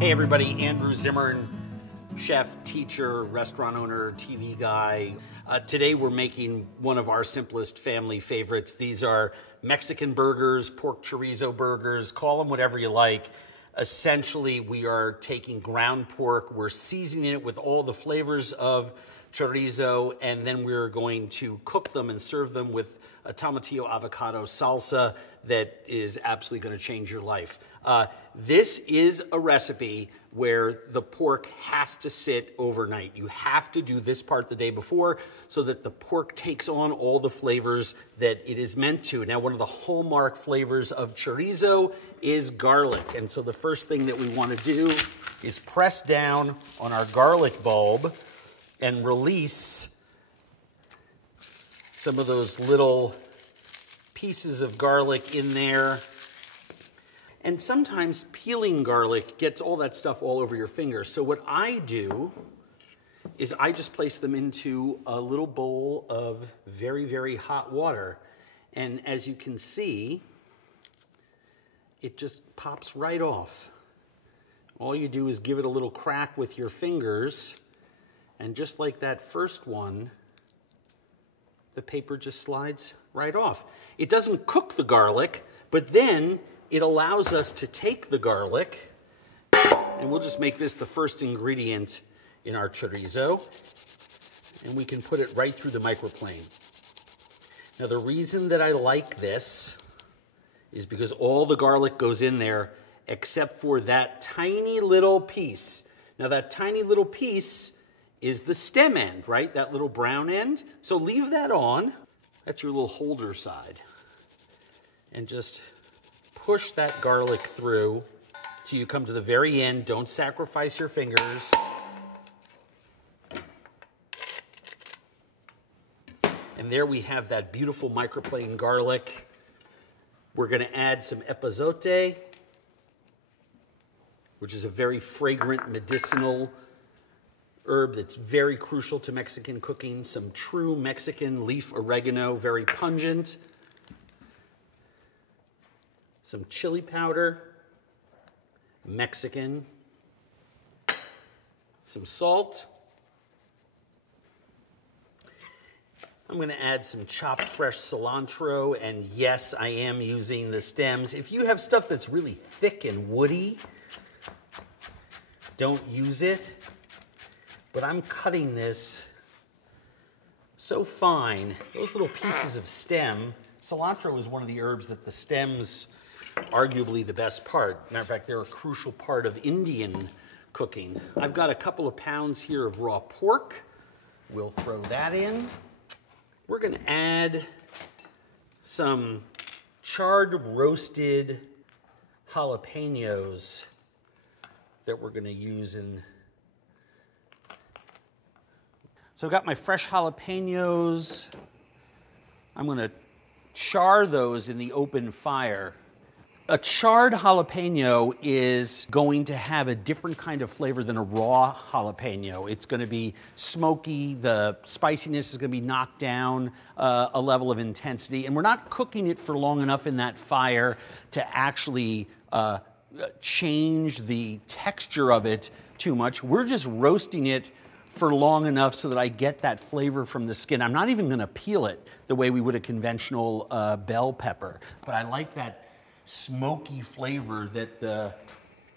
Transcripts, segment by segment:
Hey everybody, Andrew Zimmern, chef, teacher, restaurant owner, TV guy. Today we're making one of our simplest family favorites. These are Mexican burgers, pork chorizo burgers, call them whatever you like. Essentially, we are taking ground pork, we're seasoning it with all the flavors of chorizo, and then we're going to cook them and serve them with a Tomatillo avocado salsa that is absolutely going to change your life. This is a recipe where the pork has to sit overnight. You have to do this part the day before so that the pork takes on all the flavors that it is meant to. Now, one of the hallmark flavors of chorizo is garlic. And so the first thing that we want to do is press down on our garlic bulb and release some of those little pieces of garlic in there. And sometimes peeling garlic gets all that stuff all over your fingers. So what I do is I just place them into a little bowl of very, very hot water. And as you can see, it just pops right off. All you do is give it a little crack with your fingers, and just like that first one, the paper just slides right off. It doesn't cook the garlic, but then it allows us to take the garlic, and we'll just make this the first ingredient in our chorizo, and we can put it right through the microplane. Now, the reason that I like this is because all the garlic goes in there except for that tiny little piece. Now, that tiny little piece is the stem end, right? That little brown end. So leave that on. That's your little holder side. And just push that garlic through till you come to the very end. Don't sacrifice your fingers. And there we have that beautiful microplane garlic. We're going to add some epazote, which is a very fragrant medicinal herb that's very crucial to Mexican cooking. Some true Mexican leaf oregano, very pungent. Some chili powder, Mexican. Some salt. I'm going to add some chopped fresh cilantro, and yes, I am using the stems. If you have stuff that's really thick and woody, don't use it. But I'm cutting this so fine. Those little pieces of stem, cilantro is one of the herbs that the stems, arguably the best part. Matter of fact, they're a crucial part of Indian cooking. I've got a couple of pounds here of raw pork. We'll throw that in. We're going to add some charred roasted jalapenos that we're going to use in. So I've got my fresh jalapenos. I'm going to char those in the open fire. A charred jalapeno is going to have a different kind of flavor than a raw jalapeno. It's going to be smoky, the spiciness is going to be knocked down a level of intensity, and we're not cooking it for long enough in that fire to actually change the texture of it too much. We're just roasting it for long enough so that I get that flavor from the skin. I'm not even going to peel it the way we would a conventional bell pepper, but I like that smoky flavor that the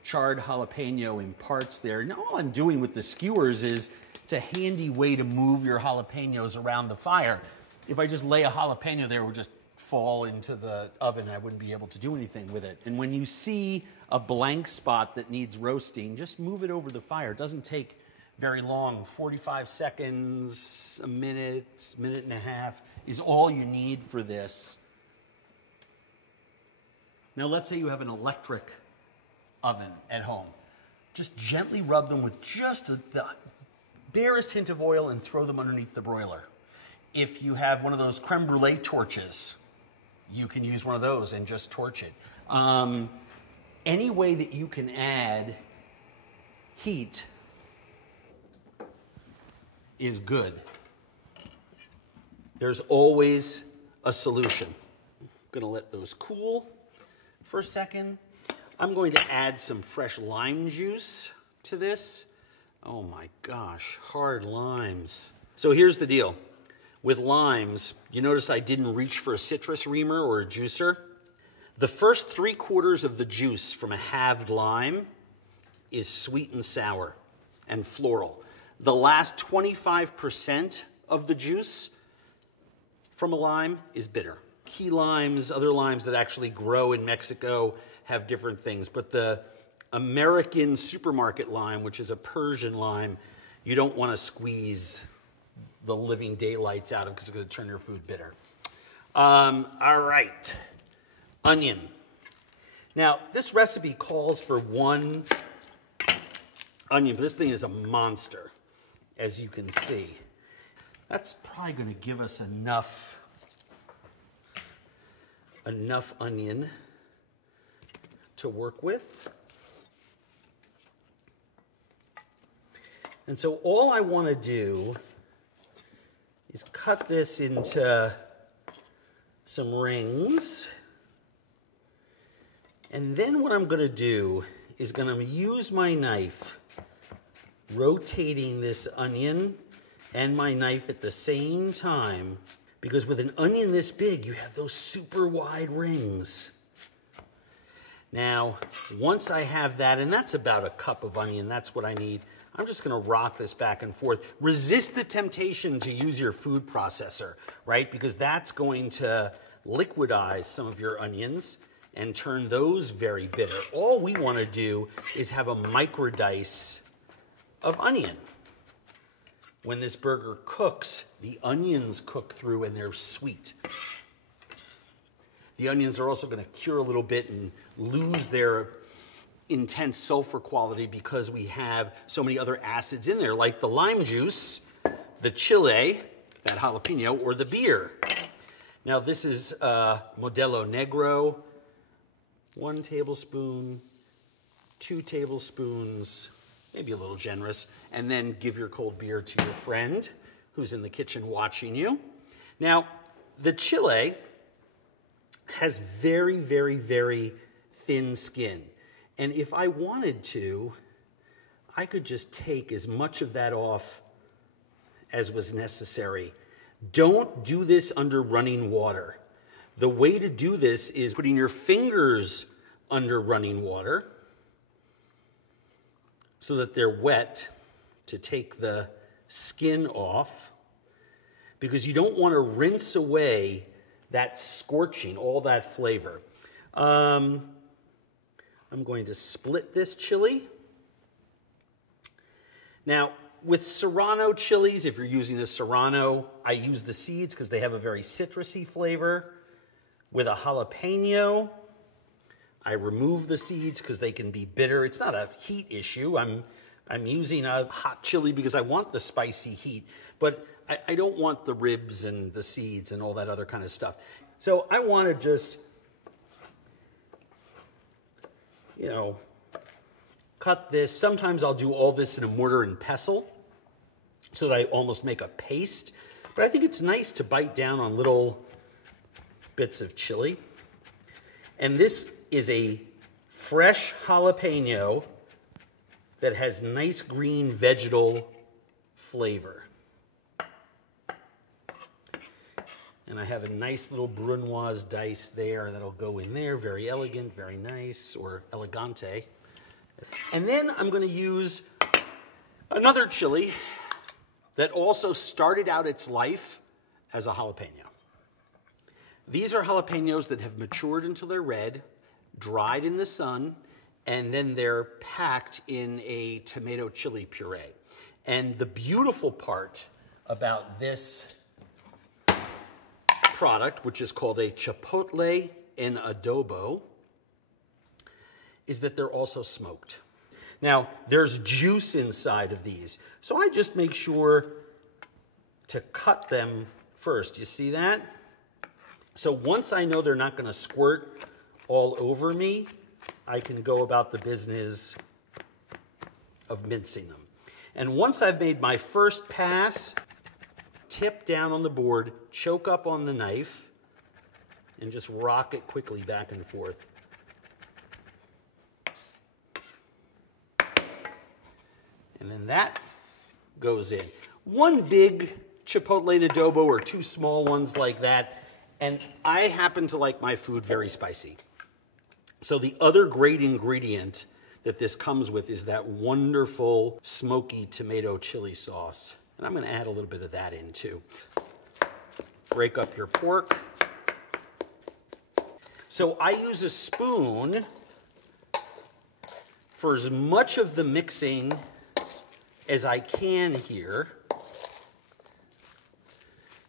charred jalapeno imparts there. And all I'm doing with the skewers is it's a handy way to move your jalapenos around the fire. If I just lay a jalapeno there, it would just fall into the oven. I wouldn't be able to do anything with it. And when you see a blank spot that needs roasting, just move it over the fire. It doesn't take very long. 45 seconds, a minute, minute and a half is all you need for this. Now, let's say you have an electric oven at home. Just gently rub them with just the barest hint of oil and throw them underneath the broiler. If you have one of those creme brulee torches, you can use one of those and just torch it. Any way that you can add heat is good. There's always a solution. I'm going to let those cool for a second. I'm going to add some fresh lime juice to this. Oh my gosh, hard limes. So here's the deal. With limes, you notice I didn't reach for a citrus reamer or a juicer. The first 3/4 of the juice from a halved lime is sweet and sour and floral. The last 25% of the juice from a lime is bitter. Key limes, other limes that actually grow in Mexico have different things, but the American supermarket lime, which is a Persian lime, you don't want to squeeze the living daylights out of because it's going to turn your food bitter. All right, onion. Now, this recipe calls for 1 onion, but this thing is a monster, as you can see. That's probably going to give us enough onion to work with. And so all I want to do is cut this into some rings. And then what I'm going to do is going to use my knife, rotating this onion and my knife at the same time, because with an onion this big, you have those super wide rings. Now, once I have that, and that's about a cup of onion, that's what I need, I'm just going to rock this back and forth. Resist the temptation to use your food processor, right? Because that's going to liquidize some of your onions and turn those very bitter. All we want to do is have a micro dice of onion. When this burger cooks, the onions cook through and they're sweet. The onions are also going to cure a little bit and lose their intense sulfur quality because we have so many other acids in there, like the lime juice, the chile, that jalapeno, or the beer. Now this is Modelo Negro. 1 tablespoon, 2 tablespoons, maybe a little generous, and then give your cold beer to your friend who's in the kitchen watching you. Now, the chile has very, very, very thin skin. And if I wanted to, I could just take as much of that off as was necessary. Don't do this under running water. The way to do this is putting your fingers under running water so that they're wet to take the skin off, because you don't want to rinse away that scorching, all that flavor. I'm going to split this chili. Now, with Serrano chilies, if you're using a Serrano, I use the seeds because they have a very citrusy flavor. With a jalapeno, I remove the seeds because they can be bitter. It's not a heat issue. I'm using a hot chili because I want the spicy heat, but I don't want the ribs and the seeds and all that other kind of stuff. So I want to just, you know, cut this. Sometimes I'll do all this in a mortar and pestle so that I almost make a paste. But I think it's nice to bite down on little bits of chili. And this is a fresh jalapeno that has nice green vegetal flavor. And I have a nice little brunoise dice there that'll go in there. Very elegant, very nice, or elegante. And then I'm going to use another chili that also started out its life as a jalapeno. These are jalapenos that have matured until they're red, dried in the sun, and then they're packed in a tomato chili puree. And the beautiful part about this product, which is called a chipotle en adobo, is that they're also smoked. Now, there's juice inside of these, so I just make sure to cut them first. You see that? So once I know they're not going to squirt all over me, I can go about the business of mincing them. And once I've made my first pass, tip down on the board, choke up on the knife, and just rock it quickly back and forth. And that goes in. One big chipotle adobo or two small ones like that. And I happen to like my food very spicy. So the other great ingredient that this comes with is that wonderful smoky tomato chili sauce. And I'm going to add a little bit of that in too. Break up your pork. So I use a spoon for as much of the mixing as I can here.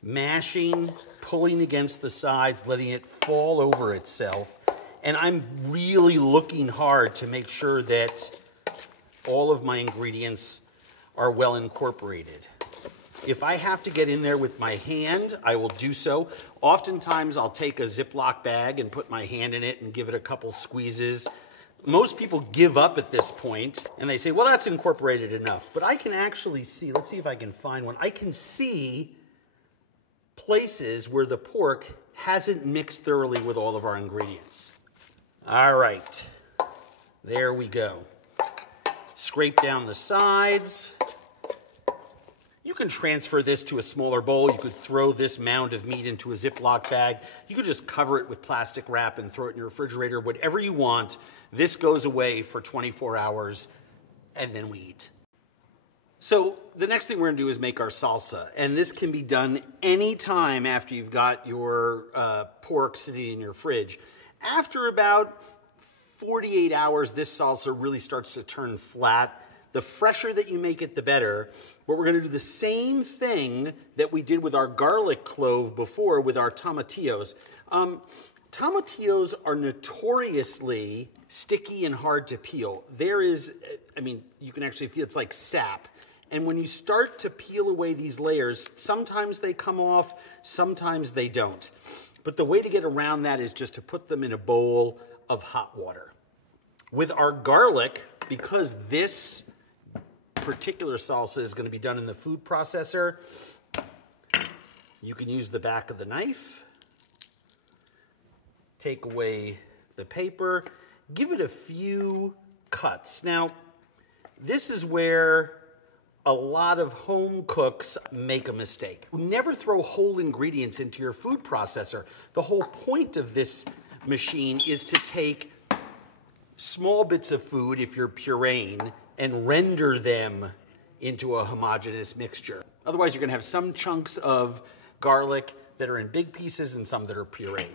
Mashing, pulling against the sides, letting it fall over itself. And I'm really looking hard to make sure that all of my ingredients are well incorporated. If I have to get in there with my hand, I will do so. Oftentimes I'll take a Ziploc bag and put my hand in it and give it a couple squeezes. Most people give up at this point and they say, well, that's incorporated enough. But I can actually see, let's see if I can find one. I can see places where the pork hasn't mixed thoroughly with all of our ingredients. All right, there we go. Scrape down the sides. You can transfer this to a smaller bowl. You could throw this mound of meat into a Ziploc bag. You could just cover it with plastic wrap and throw it in your refrigerator, whatever you want. This goes away for 24 hours and then we eat. So the next thing we're gonna do is make our salsa. And this can be done anytime after you've got your pork sitting in your fridge. After about 48 hours, this salsa really starts to turn flat. The fresher that you make it, the better. But we're gonna do the same thing that we did with our garlic clove before with our tomatillos. Tomatillos are notoriously sticky and hard to peel. There is, I mean, you can actually feel it's like sap. And when you start to peel away these layers, sometimes they come off, sometimes they don't. But the way to get around that is just to put them in a bowl of hot water. With our garlic, because this particular salsa is going to be done in the food processor, you can use the back of the knife, take away the paper, give it a few cuts. Now, this is where a lot of home cooks make a mistake. Never throw whole ingredients into your food processor. The whole point of this machine is to take small bits of food, if you're pureeing, and render them into a homogeneous mixture. Otherwise, you're gonna have some chunks of garlic that are in big pieces and some that are pureed.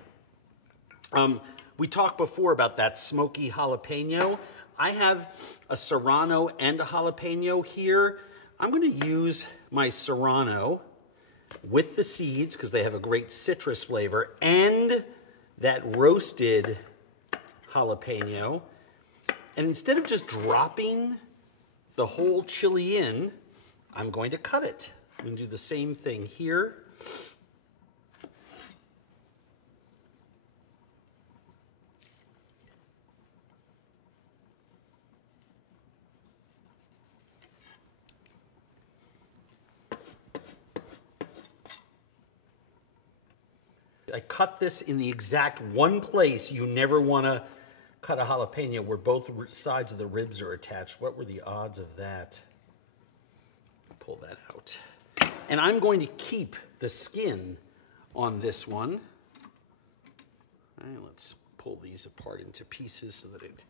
We talked before about that smoky jalapeno. I have a serrano and a jalapeno here. I'm gonna use my serrano with the seeds because they have a great citrus flavor, and that roasted jalapeno. And instead of just dropping the whole chili in, I'm going to cut it. I'm going to do the same thing here. I cut this in the exact one place you never want to cut a jalapeno, where both sides of the ribs are attached. What were the odds of that? Pull that out. And I'm going to keep the skin on this one. All right, let's pull these apart into pieces so that it...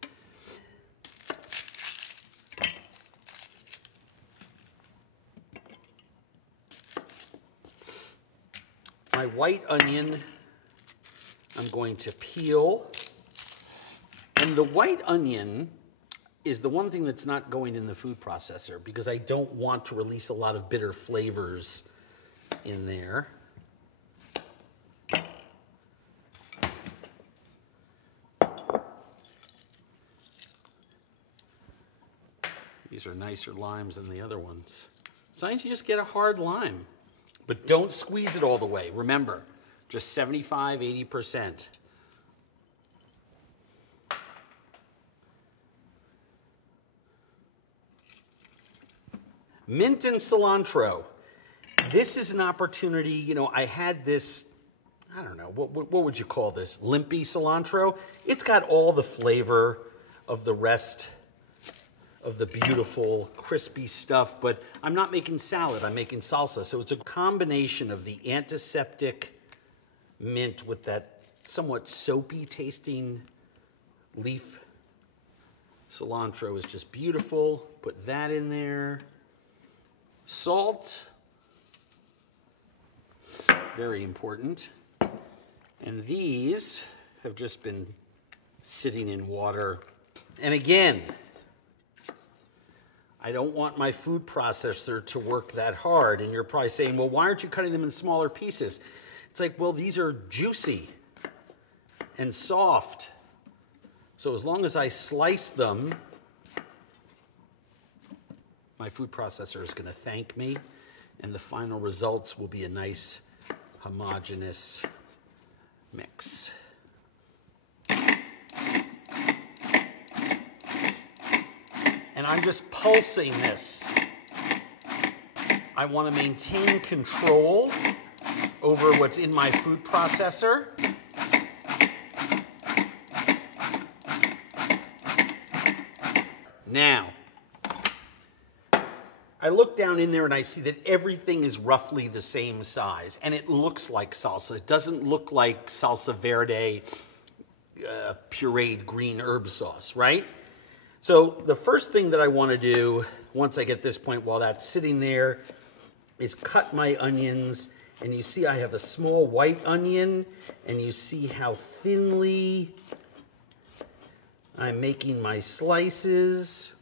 My white onion, I'm going to peel. And the white onion is the one thing that's not going in the food processor because I don't want to release a lot of bitter flavors in there. These are nicer limes than the other ones. Sometimes you just get a hard lime, but don't squeeze it all the way. Remember, just 75, 80%. Mint and cilantro. This is an opportunity, you know, I had this, I don't know, what would you call this? Limpy cilantro. It's got all the flavor of the rest of the beautiful crispy stuff, but I'm not making salad, I'm making salsa. So it's a combination of the antiseptic mint with that somewhat soapy tasting leaf. Cilantro is just beautiful. Put that in there. Salt, very important. And these have just been sitting in water. And again, I don't want my food processor to work that hard. And you're probably saying, well, why aren't you cutting them in smaller pieces? It's like, well, these are juicy and soft. So as long as I slice them, my food processor is going to thank me, and the final results will be a nice homogeneous mix. And I'm just pulsing this. I want to maintain control over what's in my food processor. Now, I look down in there and I see that everything is roughly the same size, and it looks like salsa. It doesn't look like salsa verde pureed green herb sauce, right? So the first thing that I want to do once I get this point while that's sitting there is cut my onions. And you see I have a small white onion, and you see how thinly I'm making my slices.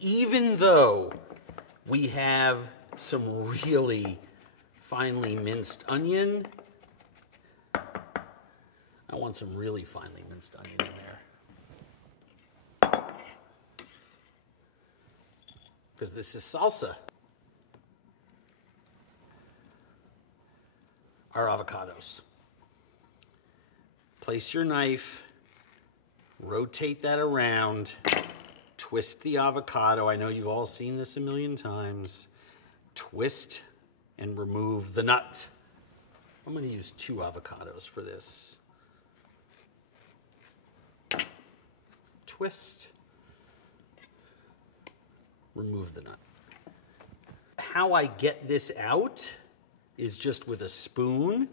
Even though we have some really finely minced onion, I want some really finely minced onion in there. Because this is salsa. Our avocados. Place your knife, rotate that around. Twist the avocado. I know you've all seen this a million times. Twist and remove the nut. I'm going to use 2 avocados for this. Twist. Remove the nut. How I get this out is just with a spoon.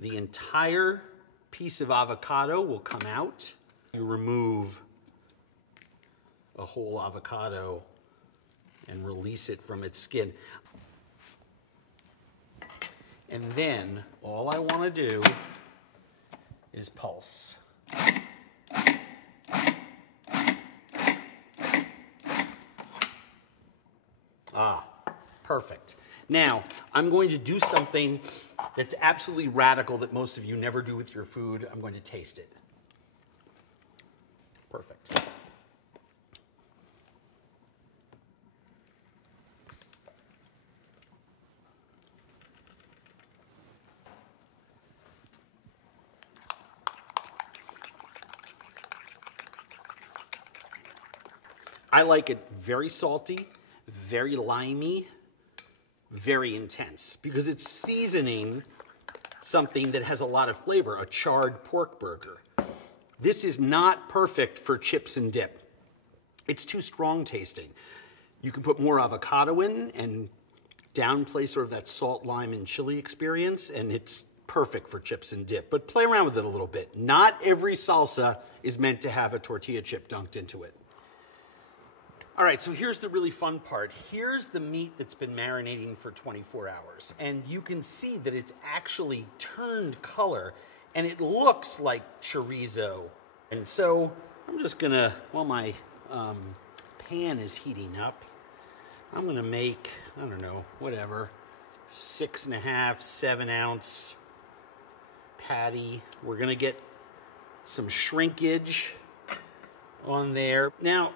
The entire piece of avocado will come out. You remove a whole avocado and release it from its skin. And then all I want to do is pulse. Ah, perfect. Now, I'm going to do something that's absolutely radical that most of you never do with your food. I'm going to taste it. Perfect. I like it very salty, very limey, very intense, because it's seasoning something that has a lot of flavor, a charred pork burger. This is not perfect for chips and dip. It's too strong tasting. You can put more avocado in and downplay sort of that salt, lime, and chili experience, and it's perfect for chips and dip. But play around with it a little bit. Not every salsa is meant to have a tortilla chip dunked into it. All right, so here's the really fun part. Here's the meat that's been marinating for 24 hours. And you can see that it's actually turned color, and it looks like chorizo. And so I'm just gonna, while my pan is heating up, I'm gonna make, I don't know, whatever, 6.5, 7 ounce patty. We're gonna get some shrinkage on there. Now,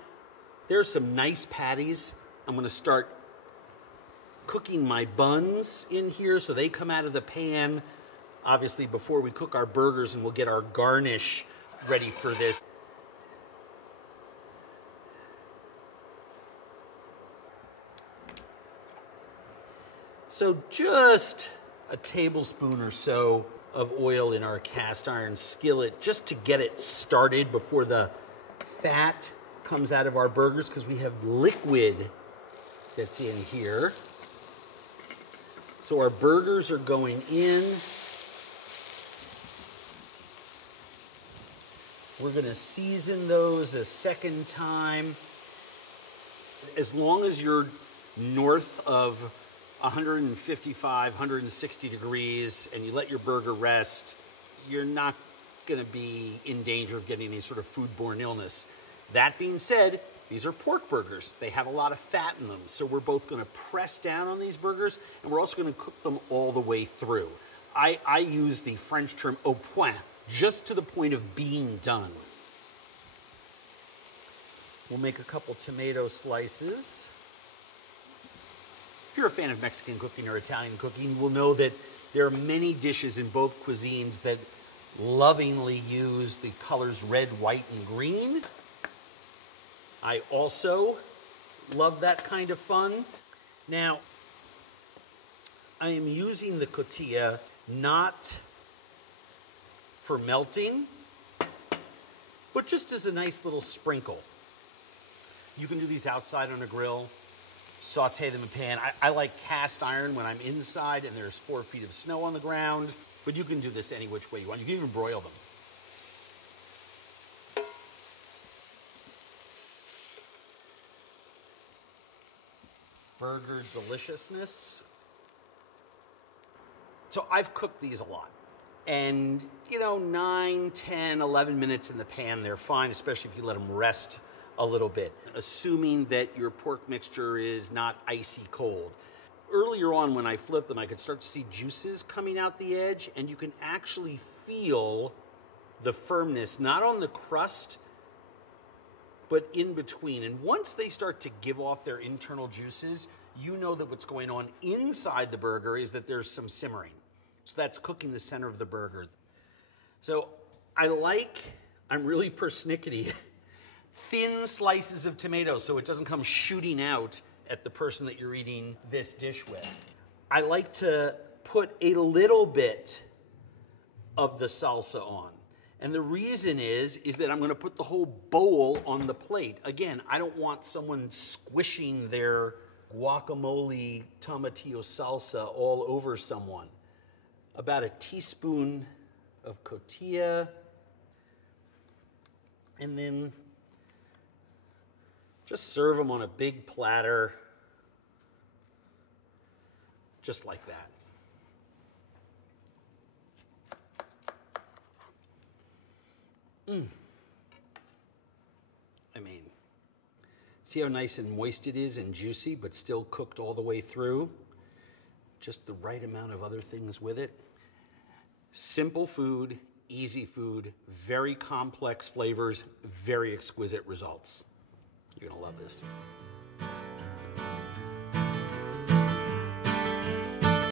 there's some nice patties. I'm gonna start cooking my buns in here so they come out of the pan, obviously before we cook our burgers, and we'll get our garnish ready for this. So just a tablespoon or so of oil in our cast iron skillet just to get it started before the fat comes out of our burgers, because we have liquid that's in here. So our burgers are going in. We're going to season those a second time. As long as you're north of 155, 160 degrees and you let your burger rest, you're not going to be in danger of getting any sort of foodborne illness. That being said, these are pork burgers. They have a lot of fat in them, so we're both going to press down on these burgers, and we're also going to cook them all the way through. I use the French term au point, just to the point of being done. We'll make a couple tomato slices. If you're a fan of Mexican cooking or Italian cooking, you will know that there are many dishes in both cuisines that lovingly use the colors red, white, and green. I also love that kind of fun. Now, I am using the cotija not for melting, but just as a nice little sprinkle. You can do these outside on a grill, saute them in a pan. I like cast iron when I'm inside and there's 4 feet of snow on the ground, but you can do this any which way you want. You can even broil them. Burger deliciousness. So I've cooked these a lot. And, 9, 10, 11 minutes in the pan, they're fine, especially if you let them rest a little bit, assuming that your pork mixture is not icy cold. Earlier on when I flipped them, I could start to see juices coming out the edge, and you can actually feel the firmness, not on the crust, but in between. And once they start to give off their internal juices, you know that what's going on inside the burger is that there's some simmering. So that's cooking the center of the burger. So I'm really persnickety, thin slices of tomato so it doesn't come shooting out at the person that you're eating this dish with. I like to put a little bit of the salsa on. And the reason is that I'm going to put the whole bowl on the plate. Again, I don't want someone squishing their guacamole tomatillo salsa all over someone. About a teaspoon of cotija. And then just serve them on a big platter. Just like that. I mean, see how nice and moist it is and juicy, but still cooked all the way through? Just the right amount of other things with it. Simple food, easy food, very complex flavors, very exquisite results. You're gonna love this.